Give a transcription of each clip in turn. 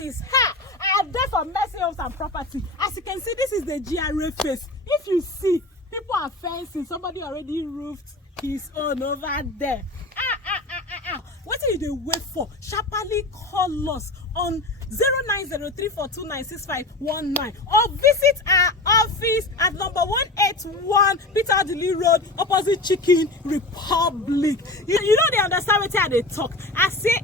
properties. Ha! I am there for Mercy Homes and Property. As you can see, this is the GRA face. If you see, people are fencing. Somebody already roofed his own over there. What are you wait for? Sharply call us on 0903429659 or visit our office at number 181 Peter Odili Road, opposite Chicken Republic. You know they understand what they talk. I say,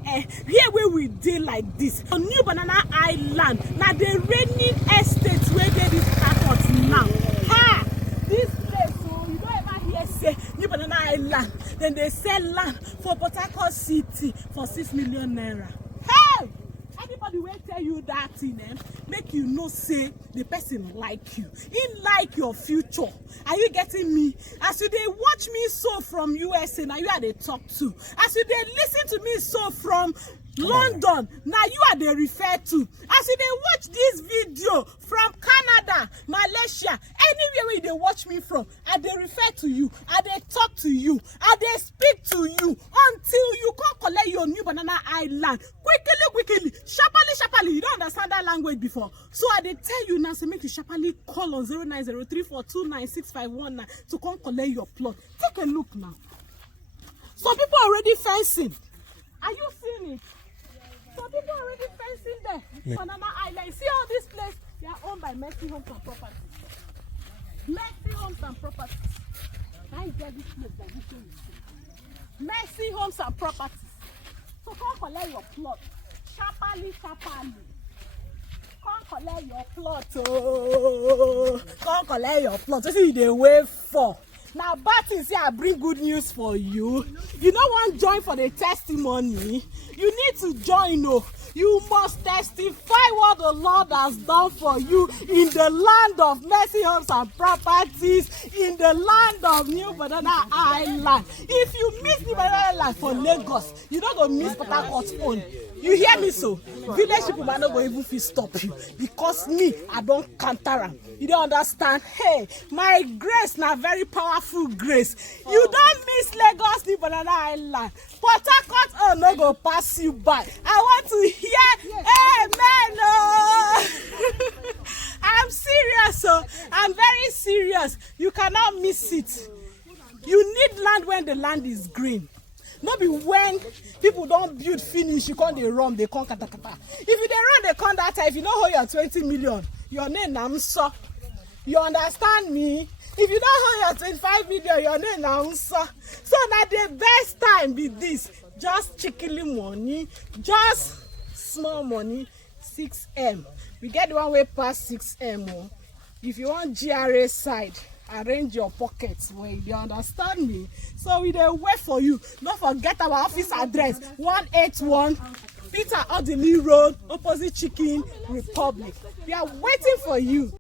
here where we deal like this on New Banana Island. Now the raining estates where they this Harcourt now. Ha! This place, so you don't ever hear say New Banana Island. Then they sell land for Port Harcourt City for 6 million naira. Hey! Anybody will tell you that thing, make you know say the person like you. He like your future. Are you getting me? As you they watch me so from USA, now you are they talk to. As you they listen to me so from London, now you are they refer to. As you they watch this video from Canada, Malaysia, anywhere where they watch me from, and they refer to you, and they talk to you, and they speak to you until you come collect your New Banana Island. Quickly, sharply. You don't understand that language before. So I they tell you now, say make you sharply call on 0903429659 to come collect your plot. Take a look now. Some people are already fencing. Are you seeing it? Some people are already fencing there. Banana Island. See all this place? They are owned by Mercy Homes and Properties. Mercy Homes and Properties. I get this place like this way you see. Mercy Homes and Properties. So come collect your plot. Sharply. Come collect your plot. Oh, come collect your plot. What see they wait for? Now, bad things here, I bring good news for you. You don't want to join for the testimony. You need to join. Oh, you must testify what the Lord has done for you in the land of Mercy Homes and Properties, in the land of New Banana Island. If you miss New Banana Island for Lagos, you don't go miss Port Harcourt's own. You hear me so? Village people might not go even feel stop you because me, I don't counter them. You don't understand? Hey, my grace now very powerful grace. You don't miss Lagos, New Banana Island. Port Harcourt, oh no go pass you by. I want to hear amen. Oh. I'm serious, oh. I'm very serious. You cannot miss it. You need land when the land is green. Not be when people don't build finish, you can't they run, they can't kata. If you they run, they can't that time. If you know how you're 20 million, your name Namso. You understand me? If you don't hold your 25 million, your name Namso. So that the best time be this. Just chickily money, just small money, 6M. We get the one way past 6M. Oh. If you want GRA side, arrange your pockets. Well, you understand me? So we dey wait for you. Don't forget our office address 181 Peter Odili Road, opposite Chicken Republic. We are waiting for you.